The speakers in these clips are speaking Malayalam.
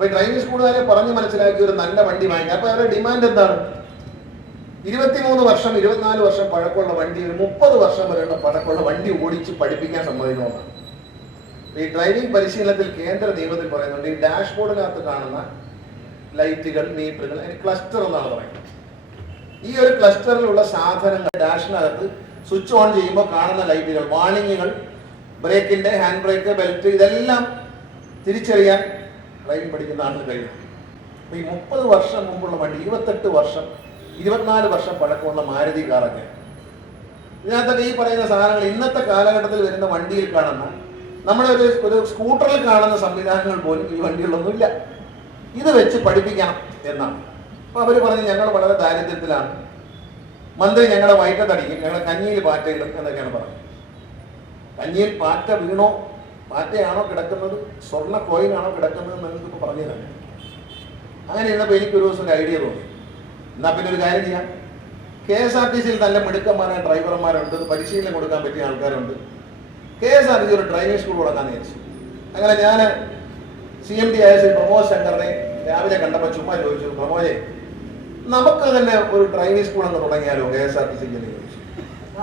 അപ്പൊ ഡ്രൈവിംഗ് സ്കൂളുകാരെ പറഞ്ഞു മനസ്സിലാക്കി ഒരു നല്ല വണ്ടി വാങ്ങിക്കുക അപ്പൊ അവരുടെ ഡിമാൻഡ് എന്താണ്? ഇരുപത്തിമൂന്ന് വർഷം ഇരുപത്തിനാല് വർഷം പഴക്കമുള്ള വണ്ടി ഒരു മുപ്പത് വർഷം വരെയുള്ള പഴക്കമുള്ള വണ്ടി ഓടിച്ച് പഠിപ്പിക്കാൻ സമ്മതിക്കണമെന്നാണ് ഈ ഡ്രൈവിംഗ് പരിശീലനത്തിൽ കേന്ദ്ര നിയമത്തിൽ പറയുന്നുണ്ട് ഈ ഡാഷ്ബോർഡിനകത്ത് കാണുന്ന ലൈറ്റുകൾ മീറ്ററുകൾ അതിന് ക്ലസ്റ്റർ എന്നാണ് പറയുന്നത്. ഈ ഒരു ക്ലസ്റ്ററിലുള്ള സാധനങ്ങൾ ഡാഷിനകത്ത് സ്വിച്ച് ഓൺ ചെയ്യുമ്പോൾ കാണുന്ന ലൈറ്റുകൾ വാണിങ്ങുകൾ ബ്രേക്കിന്റെ ഹാൻഡ് ബ്രേക്ക് ബെൽറ്റ് ഇതെല്ലാം തിരിച്ചറിയാൻ ഡ്രൈവിംഗ് പഠിക്കുന്ന ആളിന് കഴിയും. അപ്പൊ ഈ മുപ്പത് വർഷം മുമ്പുള്ള വണ്ടി ഇരുപത്തെട്ട് വർഷം ഇരുപത്തിനാല് വർഷം പഴക്കമുള്ള മാരുതി കാറൊക്കെ. ഇതിനകത്തൊക്കെ ഈ പറയുന്ന സാധനങ്ങൾ ഇന്നത്തെ കാലഘട്ടത്തിൽ വരുന്ന വണ്ടിയിൽ കാണുന്ന. നമ്മുടെ ഒരു ഒരു സ്കൂട്ടറിൽ കാണുന്ന സംവിധാനങ്ങൾ പോലും ഈ വണ്ടികളിലൊന്നുമില്ല ഇത് വെച്ച് പഠിപ്പിക്കണം എന്നാണ്. അപ്പോൾ അവർ പറഞ്ഞു ഞങ്ങൾ വളരെ ദാരിദ്ര്യത്തിലാണ്. മന്ത്രി ഞങ്ങളെ വയറ്റത്തടിക്കും. ഞങ്ങളെ കഞ്ഞിയിൽ പാറ്റയിടും എന്നൊക്കെയാണ് പറഞ്ഞത്. കഞ്ഞിയിൽ പാറ്റ വീണോ? പാറ്റയാണോ കിടക്കുന്നത്? സ്വർണ കോയിനാണോ കിടക്കുന്നത് എന്ന് നിങ്ങൾക്ക് പറഞ്ഞു തന്നെ അങ്ങനെ ഇരുന്നപ്പോൾ എനിക്കൊരു ദിവസം ഒരു ഐഡിയ തോന്നി. എന്നാ പിന്നെ ഒരു കാര്യം ചെയ്യാം. കെ എസ് ആർ ടി സിയിൽ നല്ല മിടുക്കന്മാരായ ഡ്രൈവർമാരുണ്ട്. പരിശീലനം കൊടുക്കാൻ പറ്റിയ ആൾക്കാരുണ്ട്. K S R T C ഒരു ഡ്രൈവിംഗ് സ്കൂൾ തുടങ്ങാൻ വിചാരിച്ചു. അങ്ങനെ ഞാൻ സി എം ഡി ആയ ശ്രീ പ്രമോദ് ശങ്കറിനെ രാവിലെ കണ്ടപ്പോൾ ചുമ്മാ ചോദിച്ചു പ്രമോദേ നമുക്ക് തന്നെ ഒരു ഡ്രൈവിംഗ് സ്കൂൾ അങ്ങ് തുടങ്ങിയാലോ കെ എസ് ആർ ടി സിക്ക് ചോദിച്ചു.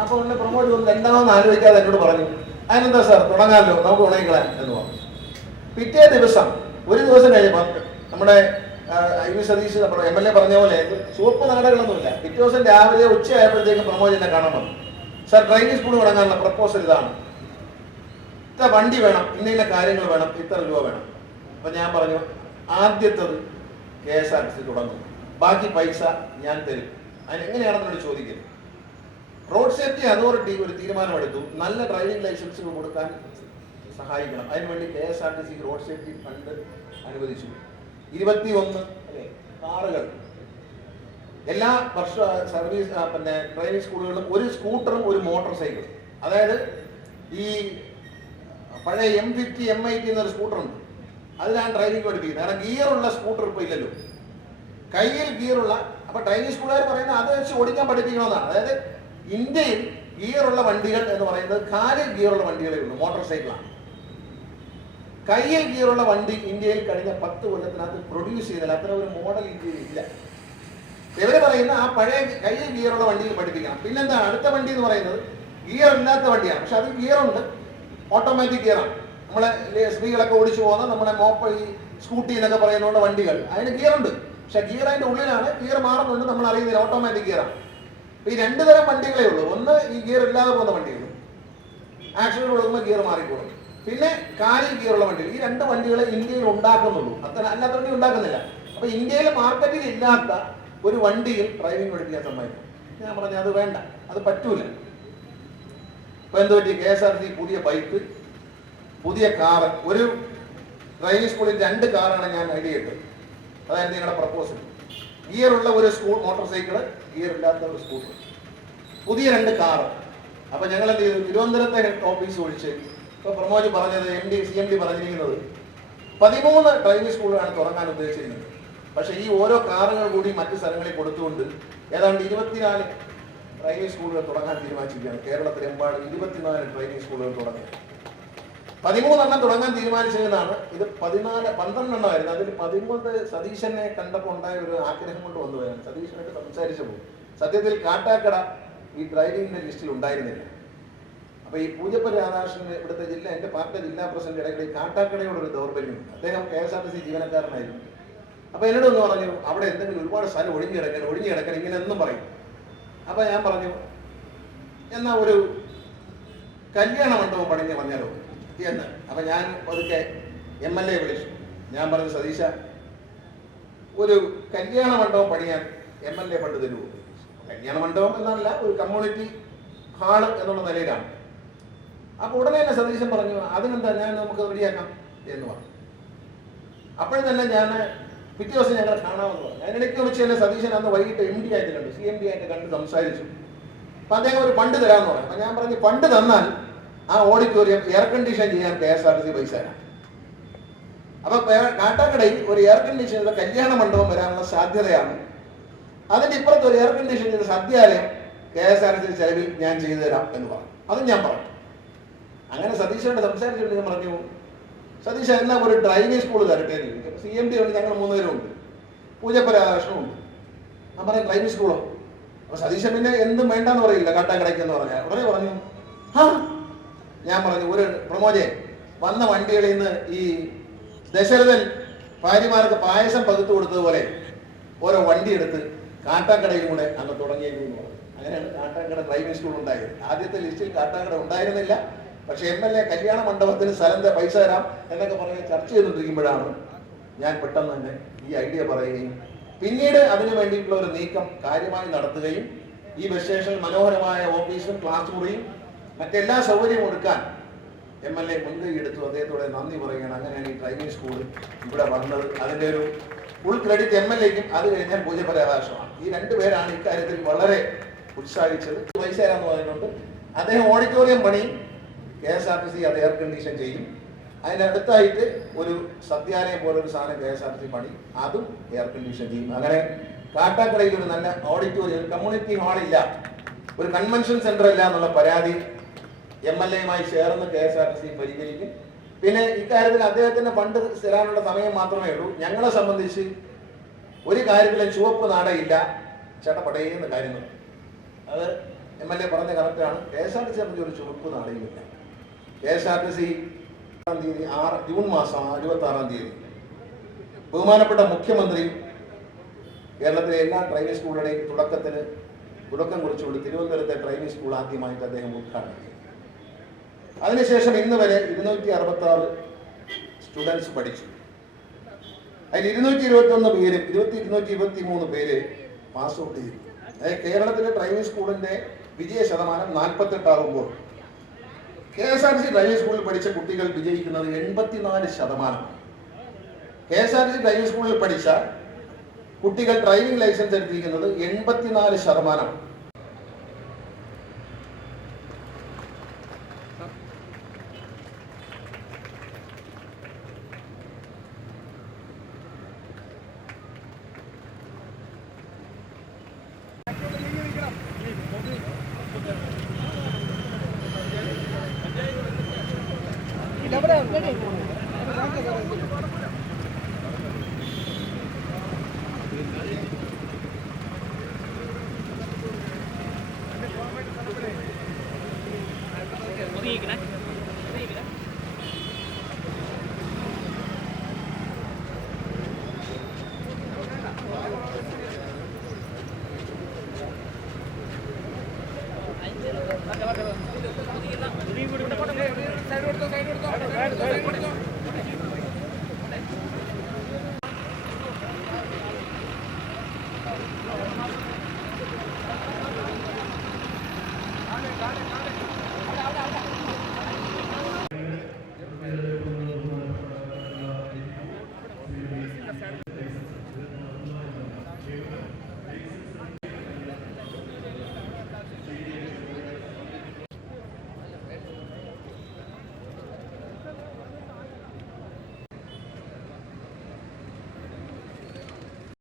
അപ്പോൾ പ്രമോദ് എന്താണോ എന്താണെന്ന് ആലോചിക്കാതെ എന്നോട് പറഞ്ഞു. അതിനെന്താ സാർ? തുടങ്ങാമല്ലോ. നമുക്ക് തുടങ്ങിക്കളാം എന്ന് പറഞ്ഞു. പിറ്റേ ദിവസം ഒരു ദിവസം കഴിഞ്ഞപ്പോൾ നമ്മുടെ ഐ വി സതീഷ് നമ്മുടെ എം എൽ എ പറഞ്ഞ പോലെ സൂപ്പർ നാടകങ്ങളൊന്നുമില്ല പിറ്റേ ദിവസം രാവിലെ ഉച്ചയായപ്പോഴത്തേക്ക് പ്രമോദ് എന്നെ കാണാൻ വന്നു. സാർ ഡ്രൈവിംഗ് സ്കൂൾ തുടങ്ങാനുള്ള പ്രപ്പോസൽ ഇതാണ്. ഇത്ര വണ്ടി വേണം ഇന്ന ഇന്ന കാര്യങ്ങൾ വേണം ഇത്ര രൂപ വേണം. അപ്പൊ ഞാൻ പറഞ്ഞു ആദ്യത്തത് K S R T C തുടങ്ങും. ബാക്കി പൈസ ഞാൻ തരും. അതിന് എങ്ങനെയാണെന്നോട് ചോദിക്കരുത്. റോഡ് സേഫ്റ്റി അതോറിറ്റി ഒരു തീരുമാനമെടുത്തു നല്ല ഡ്രൈവിംഗ് ലൈസൻസുകൾ കൊടുക്കാൻ സഹായിക്കണം. അതിനുവേണ്ടി K S R T C road safety fund അനുവദിച്ചു. ഇരുപത്തി ഒന്ന് അല്ലെ? കാറുകൾ. എല്ലാ വർഷ സർവീസ് പിന്നെ ഡ്രൈവിംഗ് സ്കൂളുകളിലും ഒരു സ്കൂട്ടറും ഒരു മോട്ടോർ സൈക്കിൾ അതായത് ഈ പഴയ M fifty M I T എന്നൊരു സ്കൂട്ടറുണ്ട്. അത് അതിലാണ് ഡ്രൈവിംഗ് പഠിപ്പിക്കുന്നത് കാരണം ഗിയറുള്ള സ്കൂട്ടർ ഇപ്പോൾ ഇല്ലല്ലോ. കയ്യിൽ ഗിയറുള്ള അപ്പൊ ഡ്രൈവിംഗ് സ്കൂളുകാർ പറയുന്നത് അത് വെച്ച് ഓടിക്കാൻ പഠിപ്പിക്കണമെന്നാണ്. അതായത് ഇന്ത്യയിൽ ഗിയറുള്ള വണ്ടികൾ എന്ന് പറയുന്നത് കാലിൽ ഗിയറുള്ള വണ്ടികളേ ഉള്ളൂ മോട്ടോർ സൈക്കിളാണ്. കയ്യിൽ ഗിയറുള്ള വണ്ടി ഇന്ത്യയിൽ കഴിഞ്ഞ പത്ത് കൊല്ലത്തിനകത്ത് പ്രൊഡ്യൂസ് ചെയ്താൽ അത്ര ഒരു മോഡൽ ഇന്ത്യയിൽ ഇല്ല. ഇവർ പറയുന്ന ആ പഴയ കയ്യിൽ ഗിയറുള്ള വണ്ടിയിൽ പഠിപ്പിക്കണം. പിന്നെന്താ അടുത്ത വണ്ടി എന്ന് പറയുന്നത് ഗിയർ ഇല്ലാത്ത വണ്ടിയാണ്. പക്ഷെ അത് ഉണ്ട് ഓട്ടോമാറ്റിക് ഗിയറാണ്. നമ്മളെ സ്ത്രീകളൊക്കെ ഓടിച്ചു പോകുന്ന നമ്മുടെ മോപ്പ ഈ സ്കൂട്ടി എന്നൊക്കെ പറയുന്ന വണ്ടികൾ അതിന് ഗിയറുണ്ട്. പക്ഷെ ഗിയർ അതിന്റെ ഉള്ളിലാണ് ഗിയർ മാറുന്നുണ്ട് നമ്മൾ അറിയുന്നില്ല ഓട്ടോമാറ്റിക് ഗിയറാണ്. ഈ രണ്ടു തരം വണ്ടികളേ ഉള്ളൂ. ഒന്ന് ഈ ഗിയർ ഇല്ലാതെ പോകുന്ന വണ്ടികൾ. ആക്സിഡന്റ് കൊടുക്കുമ്പോൾ ഗിയർ മാറിക്കോളും പിന്നെ കാലിൽ ഉള്ള വണ്ടികൾ. ഈ രണ്ട് വണ്ടികളെ ഇന്ത്യയിൽ ഉണ്ടാക്കുന്നുള്ളൂ. അത്ര അല്ലാത്ത വണ്ടി ഉണ്ടാക്കുന്നില്ല. അപ്പൊ ഇന്ത്യയിലെ മാർക്കറ്റിൽ ഇല്ലാത്ത ഒരു വണ്ടിയിൽ ഡ്രൈവിംഗ് പഠിപ്പിക്കാൻ സമ്മതിക്കും ഞാൻ പറഞ്ഞു അത് വേണ്ട. അത് പറ്റൂല. ഇപ്പൊ എന്ത് പറ്റി? കെ എസ് ആർ ടി പുതിയ ബൈക്ക് പുതിയ കാറ് ഒരു ഡ്രൈവിംഗ് സ്കൂളിൽ രണ്ട് കാറാണ് ഞാൻ ഐഡിയ ഇട്ടത്. അതായിരുന്നു ഞങ്ങളുടെ പ്രപ്പോസൽ ഗിയർ ഉള്ള ഒരു സ്കൂൾ മോട്ടോർ സൈക്കിൾ ഗിയർ ഇല്ലാത്ത ഒരു സ്കൂട്ടർ പുതിയ രണ്ട് കാറ് അപ്പൊ ഞങ്ങൾ എന്ത് ചെയ്തു? തിരുവനന്തപുരത്തെ ഹെഡ് ഓഫീസ് ഒഴിച്ച് ഇപ്പൊ പ്രമോജ് പറഞ്ഞത് M D C M D പറഞ്ഞിരിക്കുന്നത്. പതിമൂന്ന് ഡ്രൈവിംഗ് സ്കൂളാണ് തുറക്കാൻ ഉദ്ദേശിച്ചിരുന്നത്. പക്ഷെ ഈ ഓരോ കാറുകൾ കൂടി മറ്റ് സ്ഥലങ്ങളിൽ കൊടുത്തുകൊണ്ട് ഏതാണ്ട് ഇരുപത്തിനാല് ഡ്രൈവിംഗ് സ്കൂളുകൾ തുടങ്ങാൻ തീരുമാനിച്ചിരിക്കുകയാണ്. കേരളത്തിലെമ്പാടും ഇരുപത്തിനാല് ഡ്രൈവിംഗ് സ്കൂളുകൾ തുടങ്ങി പതിമൂന്നെണ്ണം തുടങ്ങാൻ തീരുമാനിച്ചതാണ് ഇത് പതിനാല് പന്ത്രണ്ടെണ്ണമായിരുന്നു അതിൽ പതിമൂന്ന് സതീശനെ കണ്ടപ്പോൾ ഉണ്ടായ ഒരു ആഗ്രഹം കൊണ്ട് വന്നു വരാൻ സതീശനൊക്കെ സതീശനായിട്ട് പോകും. സത്യത്തിൽ കാട്ടാക്കട ഈ ഡ്രൈവിംഗിന്റെ ലിസ്റ്റിൽ ഉണ്ടായിരുന്നില്ല. അപ്പൊ ഈ പൂജപ്പ രാധാകൃഷ്ണൻ ഇവിടുത്തെ ജില്ല എന്റെ പാർട്ടി ജില്ലാ പ്രസിഡന്റ് ഇടയ്ക്കിടെ കാട്ടാക്കടയോട് ഒരു ദൗർബല്യം അദ്ദേഹം K S R T C ജീവനക്കാരനായിരുന്നു. അപ്പൊ എന്നോട് ഒന്ന് പറഞ്ഞു അവിടെ എന്തെങ്കിലും ഒരുപാട് സ്ഥലം ഒഴിഞ്ഞു കിടക്കാൻ ഒഴിഞ്ഞു കിടക്കാൻ ഇങ്ങനെ എന്നും പറയും. അപ്പൊ ഞാൻ പറഞ്ഞു എന്നാ ഒരു കല്യാണ മണ്ഡപം പണിഞ്ഞ് പറഞ്ഞാലോ എന്ന് അപ്പൊ ഞാൻ പതുക്കെ എം എൽ എ വിളിച്ചു. ഞാൻ പറഞ്ഞു സതീശ ഒരു കല്യാണ മണ്ഡപം പണിയാൻ എം എൽ എ ഫണ്ട് തരുമോ? കല്യാണ മണ്ഡപം എന്നല്ല ഒരു കമ്മ്യൂണിറ്റി ഹാൾ എന്നുള്ള നിലയിലാണ്. അപ്പൊ ഉടനെ തന്നെ സതീശൻ പറഞ്ഞു അതിനെന്താ ഞാൻ നമുക്ക് റെഡിയാക്കാം എന്ന് പറഞ്ഞു. അപ്പോഴും തന്നെ ഞാൻ പിറ്റേ ദിവസം ഞങ്ങളെ കാണാമെന്ന് പറഞ്ഞു. അതിനിടയ്ക്ക് വിളിച്ച് തന്നെ സതീശൻ അന്ന് വൈകിട്ട് എം ഡി ആയിട്ട് കണ്ടു സി എം ഡി ആയിട്ട് കണ്ട് സംസാരിച്ചു. അപ്പൊ അദ്ദേഹം ഒരു ഫണ്ട് തരാമെന്ന് പറഞ്ഞു. അപ്പൊ ഞാൻ പറഞ്ഞു ഫണ്ട് തന്നാൽ ആ ഓഡിറ്റോറിയം എയർ കണ്ടീഷൻ ചെയ്യാൻ K S R T C പൈസ അപ്പൊ കാട്ടാക്കടയിൽ ഒരു എയർ കണ്ടീഷൻ ചെയ്ത കല്യാണ മണ്ഡപം വരാനുള്ള സാധ്യതയാണ്. അതിന്റെ ഇപ്പുറത്ത് ഒരു എയർ കണ്ടീഷൻ ചെയ്ത സദ്യാലയം K S R T C ചെലവിൽ ഞാൻ ചെയ്തു തരാം എന്ന് പറഞ്ഞു. അതും ഞാൻ പറഞ്ഞു. അങ്ങനെ സതീശനോട് സംസാരിച്ചുകൊണ്ട് ഞാൻ പറഞ്ഞു സതീശൻ എന്നാ ഒരു ഡ്രൈവിംഗ് സ്കൂൾ തരട്ടെ സി എം ഡി ഉണ്ട് ഞങ്ങൾ മൂന്നുപേരും ഉണ്ട്. പൂജപ്പ രാധാകൃഷ്ണനും ഉണ്ട് ഞാൻ പറയാം ഡ്രൈവിംഗ് സ്കൂളോ അപ്പൊ സതീശൻ പിന്നെ എന്തും വേണ്ടെന്ന് പറയില്ല കാട്ടാക്കടയ്ക്ക് എന്ന് പറഞ്ഞാൽ ഉടനെ പറഞ്ഞു ആ ഞാൻ പറഞ്ഞു ഒരു പ്രമോജെ വന്ന വണ്ടികളിൽ നിന്ന് ഈ ദശരഥൻ ഭാര്യമാർക്ക് പായസം പകുത്തു കൊടുത്തതുപോലെ ഓരോ വണ്ടി എടുത്ത് കാട്ടാക്കടയിൽ കൂടെ അങ്ങ് തുടങ്ങിയിരുന്നു അങ്ങനെയാണ് കാട്ടാക്കട ഡ്രൈവിംഗ് സ്കൂൾ ഉണ്ടായത്. ആദ്യത്തെ ലിസ്റ്റിൽ കാട്ടാക്കട ഉണ്ടായിരുന്നില്ല. പക്ഷെ എം എൽ എ കല്യാണ മണ്ഡപത്തിന് സ്ഥലം പൈസ തരാം എന്നൊക്കെ പറഞ്ഞ് ചർച്ച ചെയ്തുകൊണ്ടിരിക്കുമ്പോഴാണ് ഞാൻ പെട്ടെന്ന് തന്നെ ഈ ഐഡിയ പറയുകയും പിന്നീട് അതിനു വേണ്ടിയിട്ടുള്ള ഒരു നീക്കം കാര്യമായി നടത്തുകയും ഈ ബസ് മനോഹരമായ ഓഫീസും ക്ലാസ് മുറിയും മറ്റെല്ലാ സൗകര്യവും എടുക്കാൻ എം എൽ എ മുൻകൈ എടുത്തു അദ്ദേഹത്തോടെ നന്ദി പറയുകയാണ്. അങ്ങനെയാണ് ഈ ഡ്രൈവിംഗ് സ്കൂൾ ഇവിടെ വന്നത്. അതിന്റെ ഒരു ഫുൾ ക്രെഡിറ്റ് എം എൽ എക്കും അത് കഴിഞ്ഞാൽ പൂജപരാകാശമാണ് ഈ രണ്ടുപേരാണ് ഇക്കാര്യത്തിൽ വളരെ ഉത്സാഹിച്ചത്. തരാന്ന് പറയുന്നുണ്ട് അദ്ദേഹം ഓഡിറ്റോറിയം പണി K S R T C അത് എയർ കണ്ടീഷൻ ചെയ്യും. അതിനടുത്തായിട്ട് ഒരു സത്യാലയം പോലെ ഒരു സാധനം K S R T C പണി. അതും എയർ കണ്ടീഷൻ ചെയ്യും. അങ്ങനെ കാട്ടാക്കടയിൽ ഒരു നല്ല ഓഡിറ്റോറിയം ഒരു കമ്മ്യൂണിറ്റി ഹാളില്ല ഒരു കൺവെൻഷൻ സെന്റർ ഇല്ല എന്നുള്ള പരാതി എം എൽ എയുമായി ചേർന്ന് K S R T C പരിഹരിക്കും പിന്നെ ഇക്കാര്യത്തിൽ അദ്ദേഹത്തിന്റെ ഫണ്ട് തരാനുള്ള സമയം മാത്രമേ ഉള്ളൂ. ഞങ്ങളെ സംബന്ധിച്ച് ഒരു കാര്യത്തിലും ചുവപ്പ് നാടയില്ല ചേട്ട പടയുന്ന കാര്യങ്ങൾ. അത് എം എൽ എ പറഞ്ഞ കറക്റ്റാണ്. K S R T C സംബന്ധിച്ച് ഒരു ചുവപ്പ് നാടയുമില്ല K S R T C തീയതി ആറ് ജൂൺ മാസം ഇരുപത്തി ആറാം തീയതി. ബഹുമാനപ്പെട്ട മുഖ്യമന്ത്രി കേരളത്തിലെ എല്ലാ ഡ്രൈവിംഗ് സ്കൂളുകളുടെയും തുടക്കത്തിന് തുടക്കം കുറിച്ചുകൊണ്ട് തിരുവനന്തപുരത്തെ ഡ്രൈവിംഗ് സ്കൂൾ ആദ്യമായിട്ട് അദ്ദേഹം ഉദ്ഘാടനം ചെയ്തു. അതിനുശേഷം ഇന്ന് വരെ ഇരുന്നൂറ്റി അറുപത്തി ആറ് സ്റ്റുഡൻസ് പഠിച്ചു. അതിൽ ഇരുന്നൂറ്റി ഇരുപത്തി ഒന്ന് പേര് ഇരുപത്തി ഇരുന്നൂറ്റി ഇരുപത്തി മൂന്ന് പേര് പാസ് ഔട്ട് ചെയ്തു. അതായത് കേരളത്തിലെ ഡ്രൈവിംഗ് സ്കൂളിന്റെ വിജയ ശതമാനം നാൽപ്പത്തെട്ടാകുമ്പോൾ K S R C driving സ്കൂളിൽ പഠിച്ച കുട്ടികൾ വിജയിക്കുന്നത് എൺപത്തിനാല് ശതമാനം. K S R C driving സ്കൂളിൽ പഠിച്ച കുട്ടികൾ ഡ്രൈവിംഗ് ലൈസൻസ് എടുത്തിരിക്കുന്നത് എൺപത്തിനാല് ശതമാനം. 頑張れ